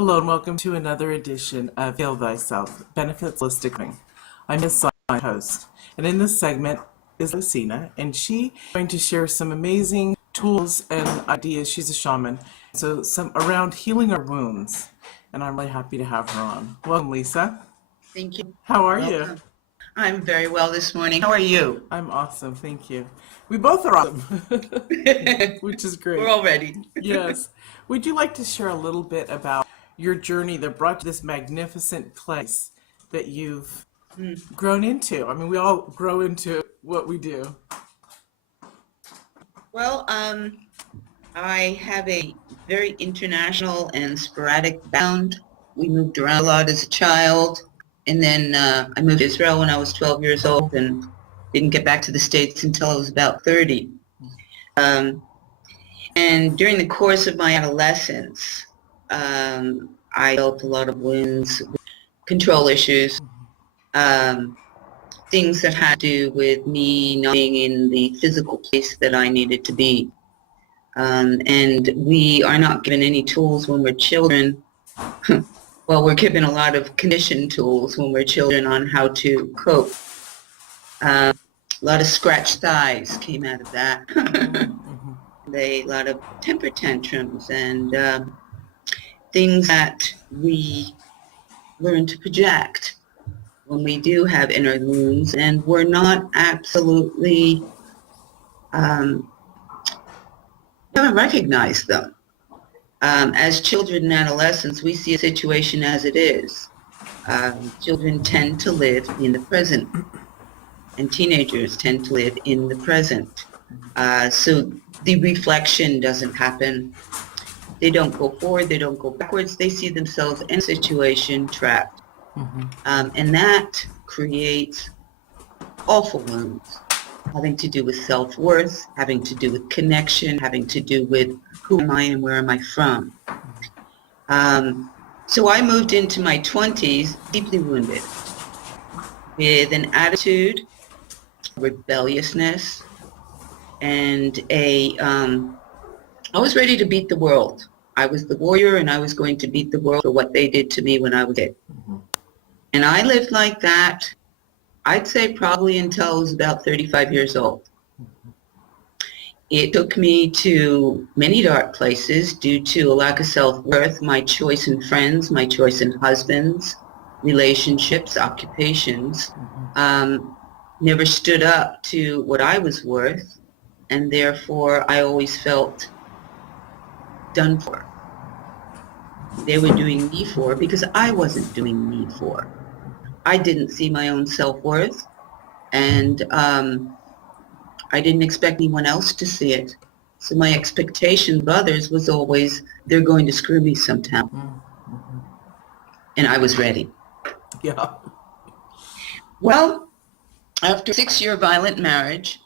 Hello and welcome to another edition of Heal Thyself, Benefits Holistic Living. I'm Miss Saenz, host, and in this segment is Lisa Osina, and she's going to share some amazing tools and ideas. She's a shaman, so some around healing our wounds, and I'm really happy to have her on. Welcome, Lisa. Thank you. How are you? Welcome. I'm very well this morning. How are you? I'm awesome, thank you. We both are awesome, which is great. We're all ready. Yes. Would you like to share a little bit about your journey that brought you to this magnificent place that you've grown into? I mean, we all grow into what we do. Well, I have a very international and sporadic background. We moved around a lot as a child, and then I moved to Israel when I was 12 years old and didn't get back to the States until I was about 30. And during the course of my adolescence, I developed a lot of wounds, control issues, things that had to do with me not being in the physical place that I needed to be. And we are not given any tools when we're children. Well, we're given a lot of conditioned tools when we're children on how to cope. A lot of scratched thighs came out of that. A lot of temper tantrums and things that we learn to project when we do have inner wounds, and we're not absolutely haven't recognized them. As children and adolescents, we see a situation as it is. Children tend to live in the present, and teenagers tend to live in the present. So the reflection doesn't happen. They don't go forward, they don't go backwards, they see themselves in a situation trapped. And that creates awful wounds, having to do with self-worth, having to do with connection, having to do with who am I and where am I from. So I moved into my 20s deeply wounded, with an attitude, rebelliousness, and I was ready to beat the world. I was the warrior, and I was going to beat the world for what they did to me when I was a kid. And I lived like that, I'd say probably until I was about 35 years old. It took me to many dark places due to a lack of self-worth, my choice in friends, my choice in husbands, relationships, occupations, never stood up to what I was worth, and therefore I always felt done for. They were doing me for because I wasn't doing me for. I didn't see my own self-worth, and I didn't expect anyone else to see it. So my expectation of others was always, they're going to screw me sometime. And I was ready. Yeah. Well, after a 6-year violent marriage,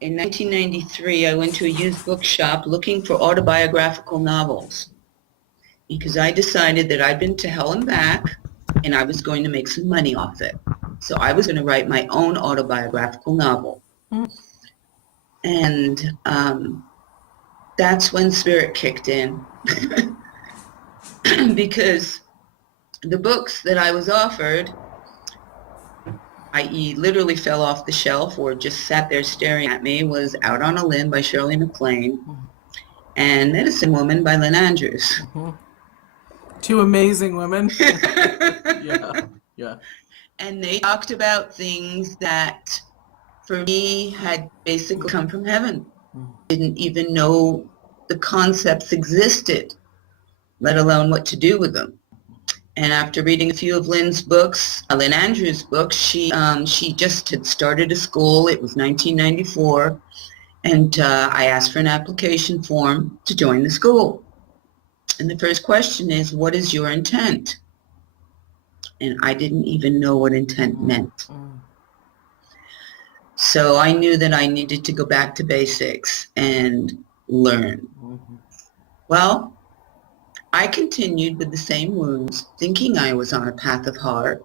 in 1993, I went to a used bookshop looking for autobiographical novels because I decided that I'd been to hell and back and I was going to make some money off it. So I was going to write my own autobiographical novel. And that's when spirit kicked in because the books that I was offered, i.e. literally fell off the shelf or just sat there staring at me, was Out on a Limb by Shirley MacLaine and Medicine Woman by Lynn Andrews. Two amazing women. Yeah. And they talked about things that for me had basically come from heaven. Didn't even know the concepts existed, let alone what to do with them. And after reading a few of Lynn Andrews' books, she just had started a school. It was 1994, and I asked for an application form to join the school. And the first question is, what is your intent? And I didn't even know what intent meant. So I knew that I needed to go back to basics and learn. Well, I continued with the same wounds, thinking I was on a path of heart,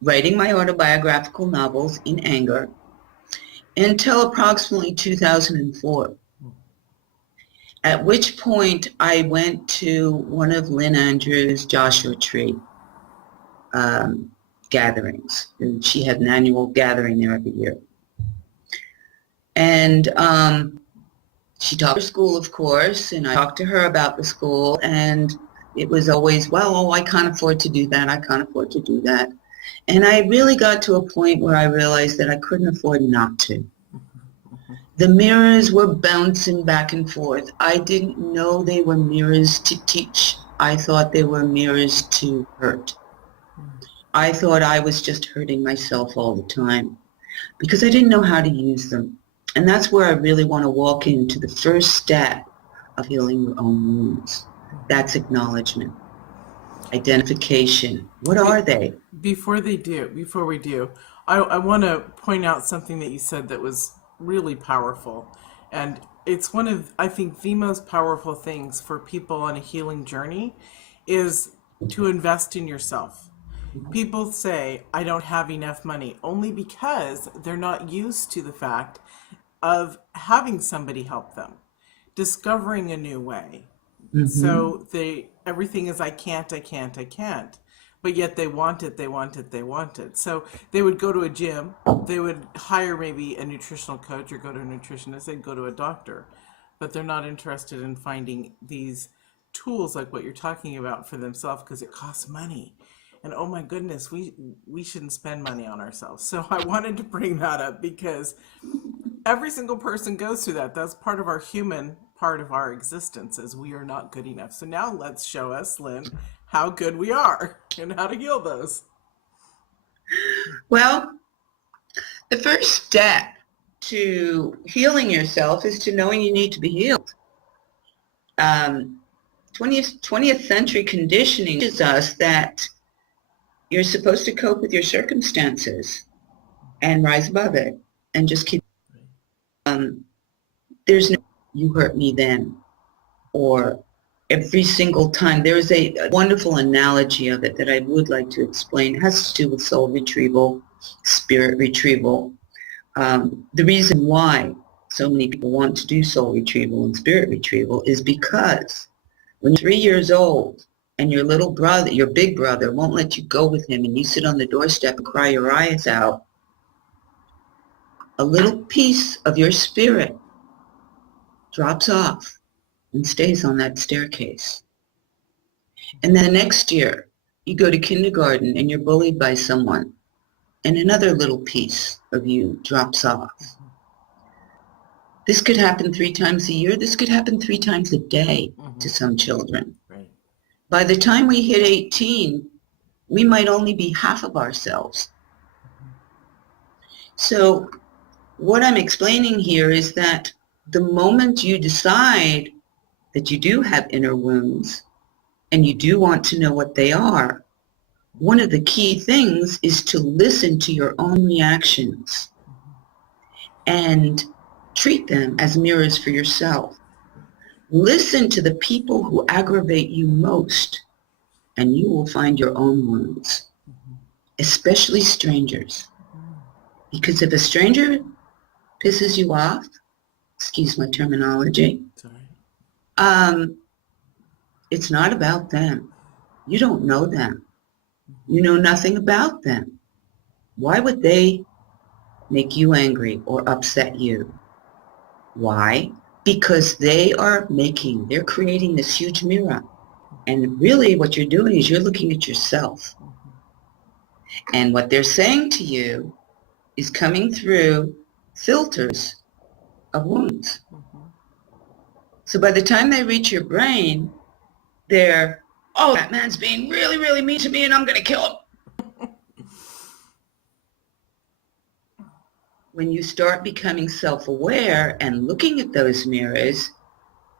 writing my autobiographical novels in anger, until approximately 2004. At which point I went to one of Lynn Andrews' Joshua Tree gatherings. And she had an annual gathering there every year. And she taught her school, of course, and I talked to her about the school, and it was always, well, oh, I can't afford to do that. I can't afford to do that. And I really got to a point where I realized that I couldn't afford not to. The mirrors were bouncing back and forth. I didn't know they were mirrors to teach. I thought they were mirrors to hurt. I thought I was just hurting myself all the time because I didn't know how to use them. And that's where I really want to walk into the first step of healing your own wounds. That's acknowledgement, identification. What are they? Before we do, I want to point out something that you said that was really powerful. And it's one of, I think, the most powerful things for people on a healing journey is to invest in yourself. People say, I don't have enough money, only because they're not used to the fact of having somebody help them, discovering a new way. Mm-hmm. So everything is, I can't. But yet they want it. So they would go to a gym, they would hire maybe a nutritional coach or go to a nutritionist, they'd go to a doctor, but they're not interested in finding these tools like what you're talking about for themselves because it costs money. And oh my goodness, we shouldn't spend money on ourselves. So I wanted to bring that up because every single person goes through that. That's part of our human part of our existence, is we are not good enough. So now let's show us, Lynn, how good we are and how to heal those. Well, the first step to healing yourself is to knowing you need to be healed. 20th century conditioning teaches us that you're supposed to cope with your circumstances and rise above it and just keep. There's no, you hurt me then, or every single time. There's a wonderful analogy of it that I would like to explain. It has to do with soul retrieval, spirit retrieval. The reason why so many people want to do soul retrieval and spirit retrieval is because when you're 3 years old and your little brother, your big brother, won't let you go with him and you sit on the doorstep and cry your eyes out, a little piece of your spirit drops off and stays on that staircase. And then the next year, you go to kindergarten and you're bullied by someone, and another little piece of you drops off. This could happen 3 times a year. This could happen 3 times a day to some children. Right. By the time we hit 18, we might only be half of ourselves. So what I'm explaining here is that the moment you decide that you do have inner wounds and you do want to know what they are, one of the key things is to listen to your own reactions and treat them as mirrors for yourself. Listen to the people who aggravate you most, and you will find your own wounds, especially strangers. Because if a stranger pisses you off, excuse my terminology, it's not about them. You don't know them. You know nothing about them. Why would they make you angry or upset you? Why? Because they're creating this huge mirror. And really what you're doing is you're looking at yourself. And what they're saying to you is coming through filters of wounds. So by the time they reach your brain, they're, oh, that man's being really, really mean to me and I'm going to kill him. When you start becoming self-aware and looking at those mirrors,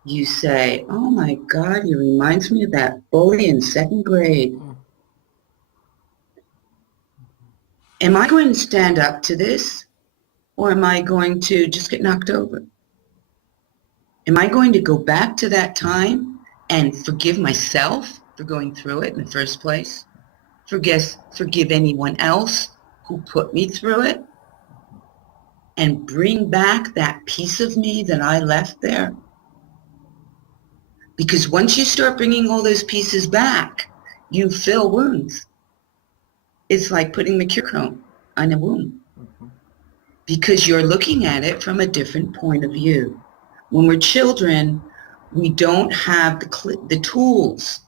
you say, oh my God, he reminds me of that bully in 2nd grade. Am I going to stand up to this, or am I going to just get knocked over? Am I going to go back to that time and forgive myself for going through it in the first place? Forgive anyone else who put me through it? And bring back that piece of me that I left there? Because once you start bringing all those pieces back, you fill wounds. It's like putting mercurochrome on a wound. Because you're looking at it from a different point of view. When we're children, we don't have the tools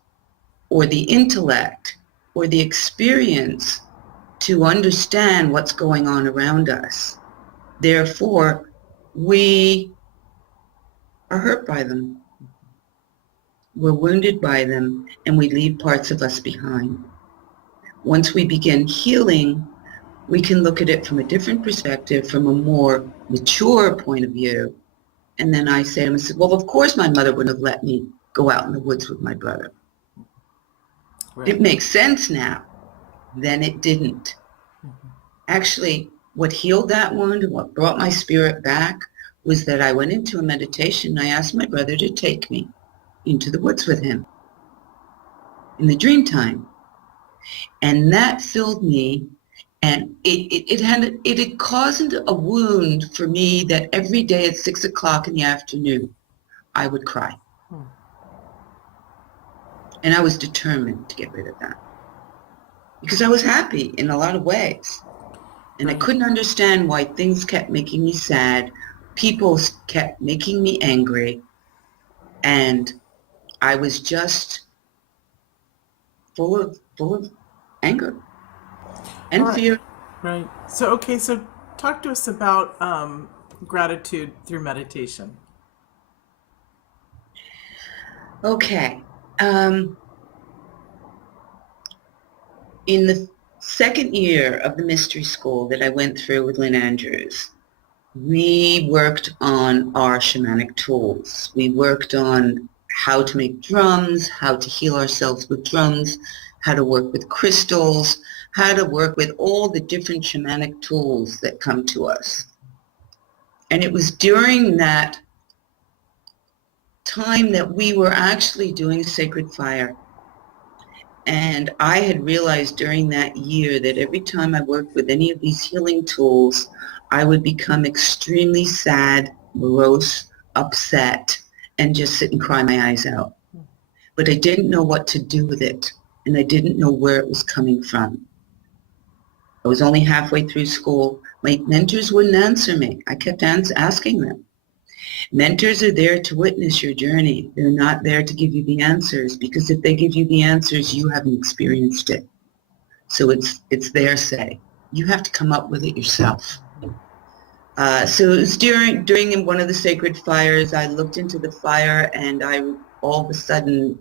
or the intellect or the experience to understand what's going on around us. Therefore, we are hurt by them. We're wounded by them, and we leave parts of us behind. Once we begin healing, we can look at it from a different perspective, from a more mature point of view. And then I say to myself, well, of course my mother wouldn't have let me go out in the woods with my brother. Right. It makes sense now. Then it didn't. Actually, what healed that wound and what brought my spirit back was that I went into a meditation and I asked my brother to take me into the woods with him in the dream time. And that filled me, and it had caused a wound for me that every day at 6 o'clock in the afternoon, I would cry. And I was determined to get rid of that. Because I was happy in a lot of ways. And I couldn't understand why things kept making me sad. People kept making me angry. And I was just full of anger and fear. Right. So talk to us about gratitude through meditation. Okay. In the second year of the mystery school that I went through with Lynn Andrews, we worked on our shamanic tools. We worked on how to make drums, how to heal ourselves with drums, how to work with crystals, how to work with all the different shamanic tools that come to us. And it was during that time that we were actually doing sacred fire. And I had realized during that year that every time I worked with any of these healing tools, I would become extremely sad, morose, upset, and just sit and cry my eyes out. But I didn't know what to do with it, and I didn't know where it was coming from. I was only halfway through school. My mentors wouldn't answer me. I kept asking them. Mentors are there to witness your journey. They're not there to give you the answers, because if they give you the answers, you haven't experienced it. So it's their say. You have to come up with it yourself. So it was during one of the sacred fires, I looked into the fire, and all of a sudden,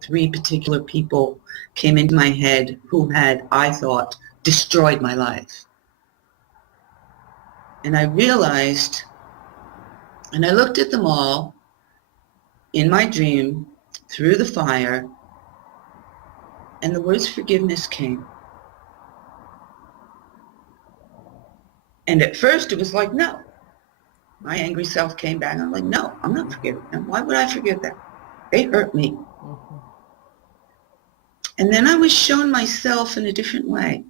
3 particular people came into my head who had, I thought, destroyed my life. And I realized, and I looked at them all in my dream through the fire, and the words forgiveness came. And at first it was like, no. My angry self came back, and I'm like, no, I'm not forgiving them. Why would I forgive them? They hurt me. Mm-hmm. And then I was shown myself in a different way.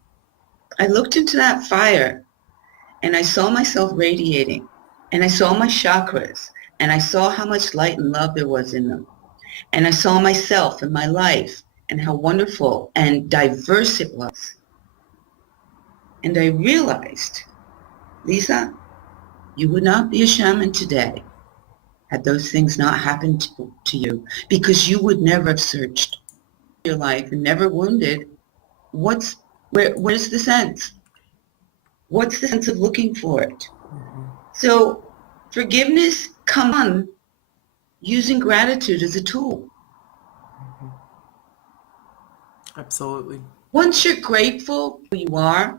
I looked into that fire, and I saw myself radiating, and I saw my chakras, and I saw how much light and love there was in them. And I saw myself and my life and how wonderful and diverse it was. And I realized, Lisa, you would not be a shaman today had those things not happened to you, because you would never have searched your life and never wounded. Where's the sense? What's the sense of looking for it? Mm-hmm. So forgiveness comes on using gratitude as a tool. Mm-hmm. Absolutely. Once you're grateful for who you are,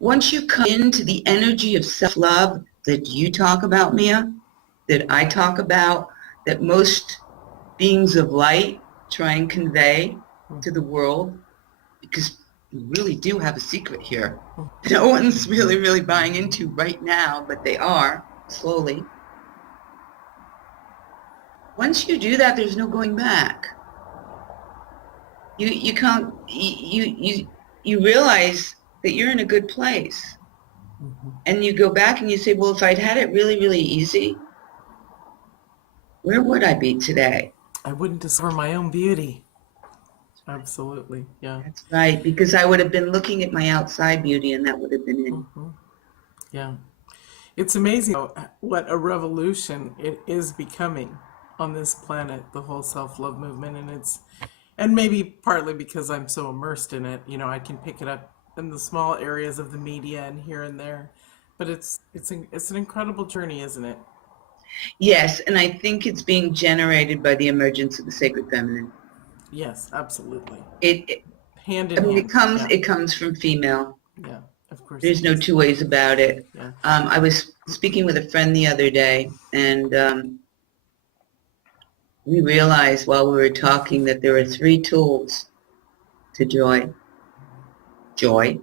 once you come into the energy of self-love that you talk about, Mia, that I talk about, that most beings of light try and convey to the world, because we really do have a secret here. No one's really buying into right now, but they are, slowly. Once you do that, there's no going back. You can't, you realize that you're in a good place. Mm-hmm. And you go back and you say, well, if I'd had it really easy, where would I be today? I wouldn't discover my own beauty. Absolutely. Yeah. That's right, because I would have been looking at my outside beauty and that would have been it. Yeah. It's amazing what a revolution it is becoming on this planet, the whole self-love movement. And maybe partly because I'm so immersed in it, I can pick it up in the small areas of the media and here and there. But it's an incredible journey, isn't it? Yes, and I think it's being generated by the emergence of the sacred feminine. Yes, absolutely. It Hand I in mean, hand. Yeah. it comes from female. Yeah. Of course There's it no does. two ways about it. Yeah. I was speaking with a friend the other day, and we realized while we were talking that there are three tools to joy. Joy,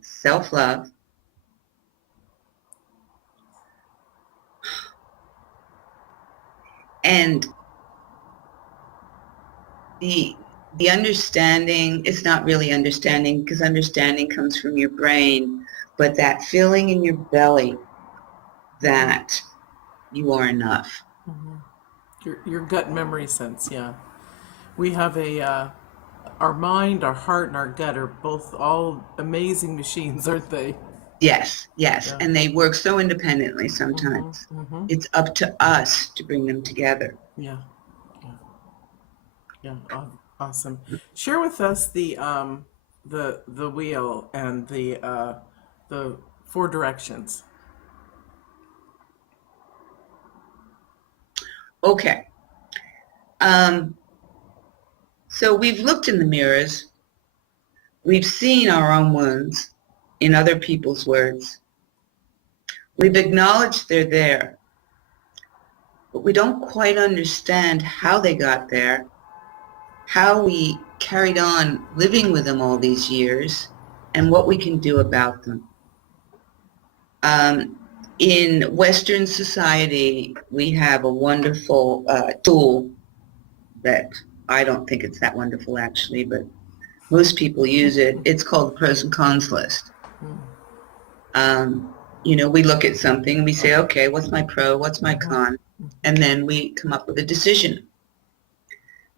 self-love, and the understanding. It's not really understanding, because understanding comes from your brain, but that feeling in your belly that you are enough. Your gut memory sense, yeah. We have our mind, our heart, and our gut are both all amazing machines, aren't they? Yes, yes, Yeah. and they work so independently sometimes. It's up to us to bring them together. Yeah. Yeah. Yeah. Awesome. Share with us the wheel and the four directions. Okay. So we've looked in the mirrors. We've seen our own wounds in other people's words. We've acknowledged they're there, but we don't quite understand how they got there, how we carried on living with them all these years, and what we can do about them. In Western society, we have a wonderful tool that I don't think it's that wonderful actually, but most people use it. It's called the pros and cons list. We look at something and we say, okay, what's my pro, what's my con? And then we come up with a decision.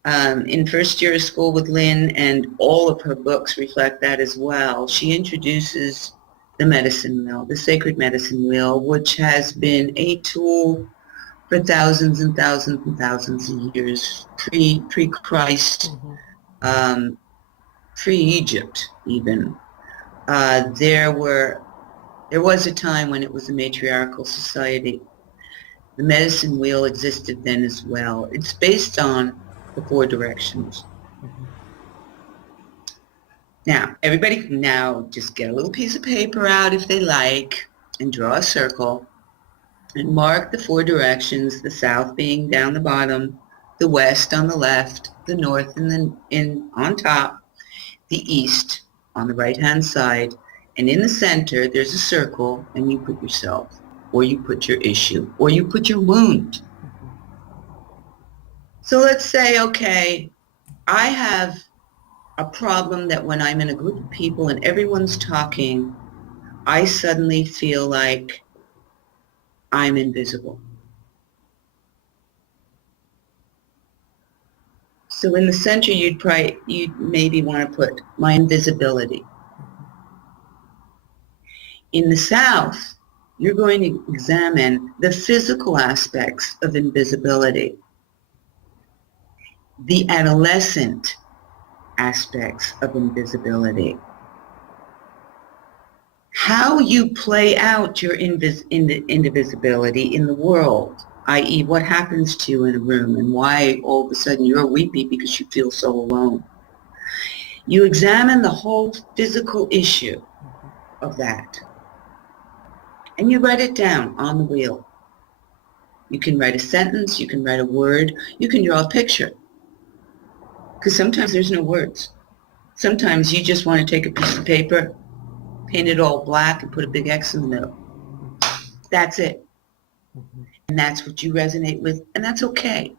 In first year of school with Lynn, and all of her books reflect that as well, she introduces the medicine wheel, the sacred medicine wheel, which has been a tool for thousands and thousands and thousands of years, pre-Christ, pre-Egypt even. There was a time when it was a matriarchal society. The medicine wheel existed then as well. It's based on the four directions. Now, everybody can now just get a little piece of paper out if they like and draw a circle and mark the four directions, the south being down the bottom, the west on the left, the north on top, the east on the right-hand side, and in the center there's a circle, and you put yourself, or you put your issue, or you put your wound. So let's say, okay, I have a problem that when I'm in a group of people and everyone's talking, I suddenly feel like I'm invisible. So in the center, you'd maybe want to put my invisibility. In the south, you're going to examine the physical aspects of invisibility, the adolescent aspects of invisibility, how you play out your indivisibility in the world, i.e. what happens to you in a room and why all of a sudden you're weepy because you feel so alone. You examine the whole physical issue of that, and you write it down on the wheel. You can write a sentence, you can write a word, you can draw a picture. Because sometimes there's no words. Sometimes you just want to take a piece of paper, paint it all black, and put a big X in the middle. That's it. And that's what you resonate with, and that's okay.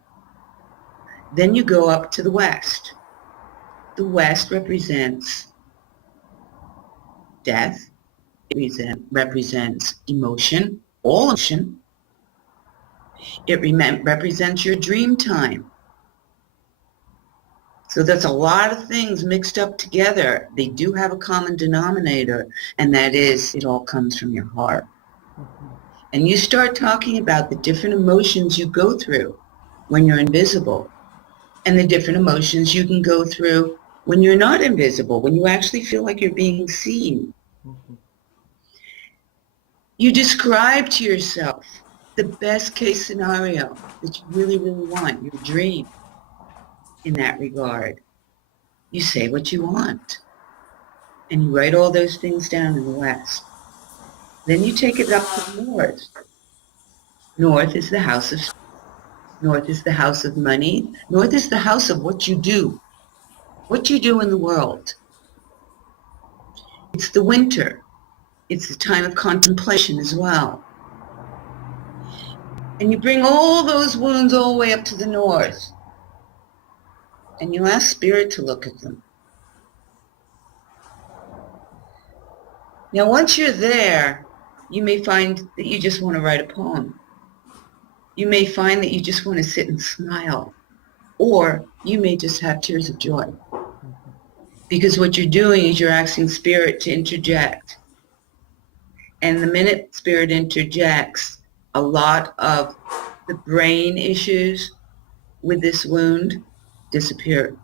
Then you go up to the west. The west represents death. It represents emotion, all emotion, It represents your dream time. So that's a lot of things mixed up together. They do have a common denominator, and that is it all comes from your heart. And you start talking about the different emotions you go through when you're invisible, and the different emotions you can go through when you're not invisible, when you actually feel like you're being seen. You describe to yourself the best case scenario that you really, really want, your dream in that regard. You say what you want, and you write all those things down in the west. Then you take it up to the north. North is the house of North is the house of money. North is the house of what you do in the world. It's the winter. It's the time of contemplation as well. And you bring all those wounds all the way up to the north. And you ask Spirit to look at them. Now, once you're there, you may find that you just want to write a poem. You may find that you just want to sit and smile. Or you may just have tears of joy. Because what you're doing is you're asking Spirit to interject. And the minute Spirit interjects, a lot of the brain issues with this wound disappear.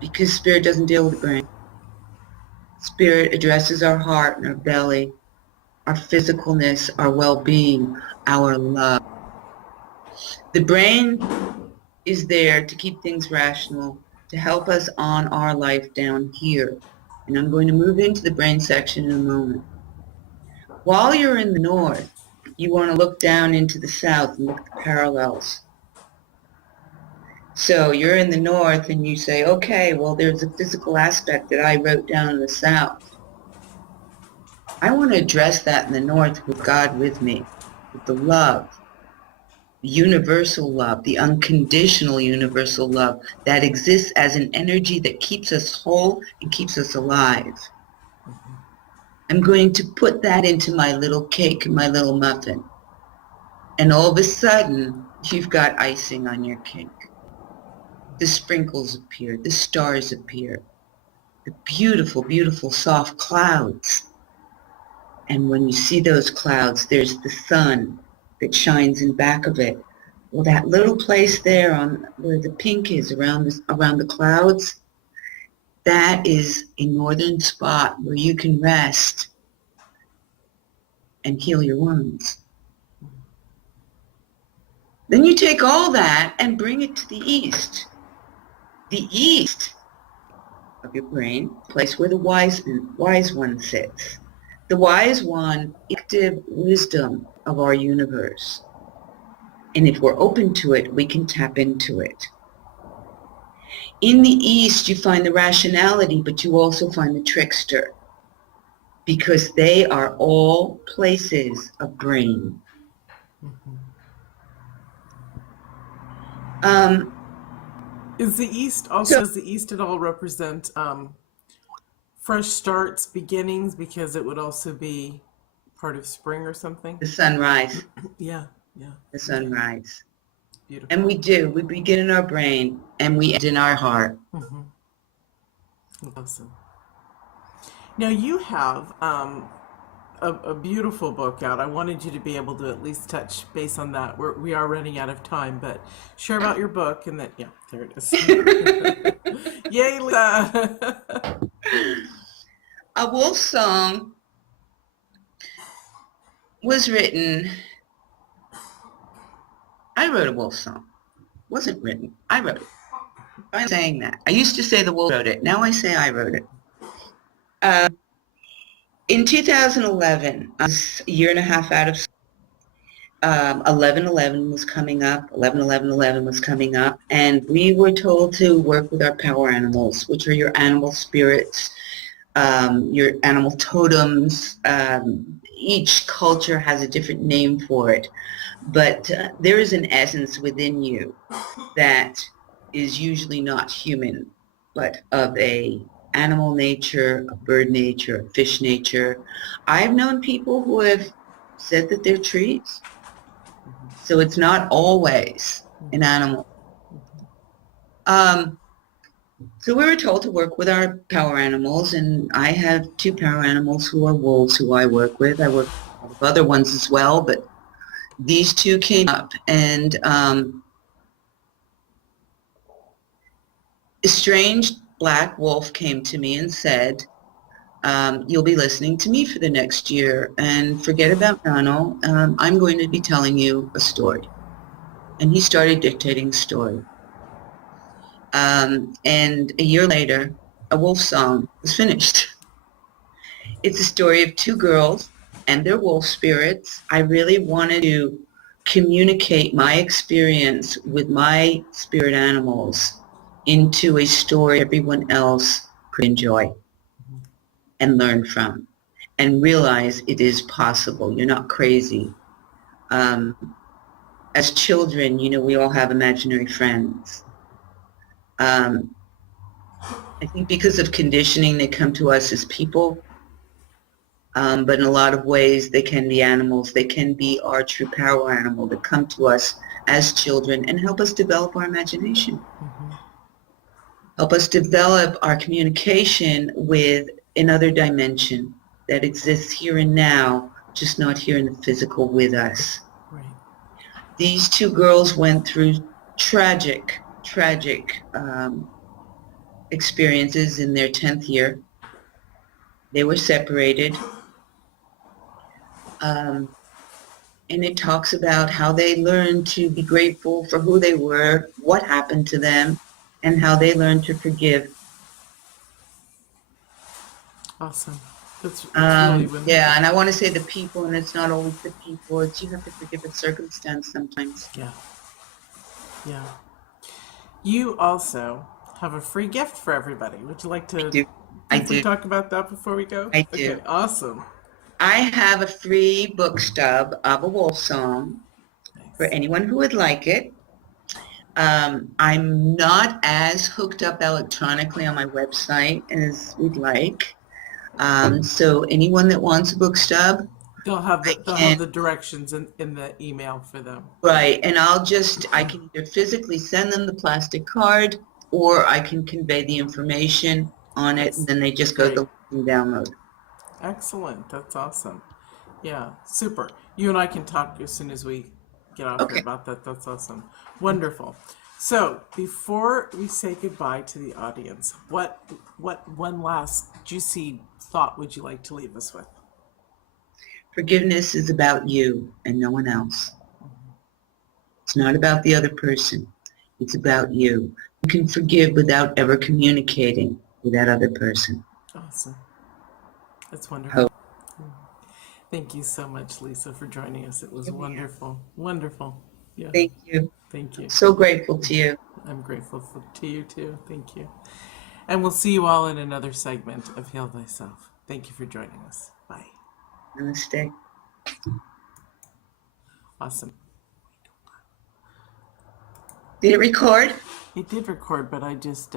Because Spirit doesn't deal with the brain. Spirit addresses our heart and our belly, our physicalness, our well-being, our love. The brain is there to keep things rational, to help us on our life down here. And I'm going to move into the brain section in a moment. While you're in the north, you want to look down into the south and look at the parallels. So you're in the north and you say, okay, well, there's a physical aspect that I wrote down in the south. I want to address that in the north with God with me, with the love, the universal love, the unconditional universal love that exists as an energy that keeps us whole and keeps us alive. I'm going to put that into my little cake, my little muffin. And all of a sudden, you've got icing on your cake. The sprinkles appear, the stars appear, the beautiful, beautiful soft clouds. And when you see those clouds, there's the sun that shines in back of it. Well, that little place there on where the pink is around the clouds, that is a northern spot where you can rest and heal your wounds. Then you take all that and bring it to the east. The east of your brain, place where the wise one sits. The wise one, active wisdom of our universe. And if we're open to it, we can tap into it. In the east, you find the rationality, but you also find the trickster, because they are all places of brain. Is the East also, does the East at all represent fresh starts, beginnings, because it would also be part of spring or something? The sunrise. Yeah. The sunrise. Beautiful. And we do. We begin in our brain and we end in our heart. Mm-hmm. Awesome. Now you have a beautiful book out. I wanted you to be able to at least touch base on that. We are running out of time, but share about your book and then, yeah, there it is. Yay, Lisa. A Wolf Song was written. I wrote a wolf song. It wasn't written. I wrote it. I'm saying that. I used to say the wolf wrote it. Now I say I wrote it. In 2011, I was a year and a half out of school. 11/11 was coming up. 11/11/11 was coming up, and we were told to work with our power animals, which are your animal spirits, your animal totems. Each culture has a different name for it, but there is an essence within you that is usually not human, but of a animal nature, a bird nature, a fish nature. I've known people who have said that they're trees. So it's not always an animal. So we were told to work with our power animals, and I have two power animals who are wolves who I work with. I work with other ones as well, but these two came up, and a strange black wolf came to me and said, you'll be listening to me for the next year, and forget about Nano. I'm going to be telling you a story. And he started dictating the story. And a year later, a wolf song was finished. It's a story of two girls and their wolf spirits. I really wanted to communicate my experience with my spirit animals into a story everyone else could enjoy and learn from and realize it is possible. You're not crazy. As children, we all have imaginary friends. I think because of conditioning, they come to us as people, but in a lot of ways, they can be animals. They can be our true power animal that come to us as children and help us develop our imagination, help us develop our communication with another dimension that exists here and now, just not here in the physical with us. Right. These two girls went through tragic experiences in their 10th year. They were separated. And it talks about how they learned to be grateful for who they were, what happened to them, and how they learned to forgive. Awesome. That's really wonderful. Yeah, and I want to say the people, and it's not always the people. It's you have to forgive the circumstance sometimes. Yeah. Yeah. You also have a free gift for everybody. Would you like to I briefly do. talk about that before we go? I do. Okay, awesome. I have a free book stub of a wolf song for Nice. anyone who would like it. I'm not as hooked up electronically on my website as we'd like. So anyone that wants a book stub, They'll have the directions in the email for them. right, and I can either physically send them the plastic card or I can convey the information on it, and then they just go to the link and download. Excellent. That's awesome. Yeah, super. You and I can talk as soon as we get off Okay. here about that. That's awesome. Wonderful. So before we say goodbye to the audience, what one last juicy thought would you like to leave us with? Forgiveness is about you and no one else. It's not about the other person. It's about you. You can forgive without ever communicating with that other person. Awesome. That's wonderful. Hope. Thank you so much, Lisa, for joining us. It was wonderful. Wonderful. Yeah. Thank you. Thank you. So grateful to you. I'm grateful to you too. Thank you. And we'll see you all in another segment of Heal Thyself. Thank you for joining us. Bye. Namaste. Awesome. Did it record? It did record, but I just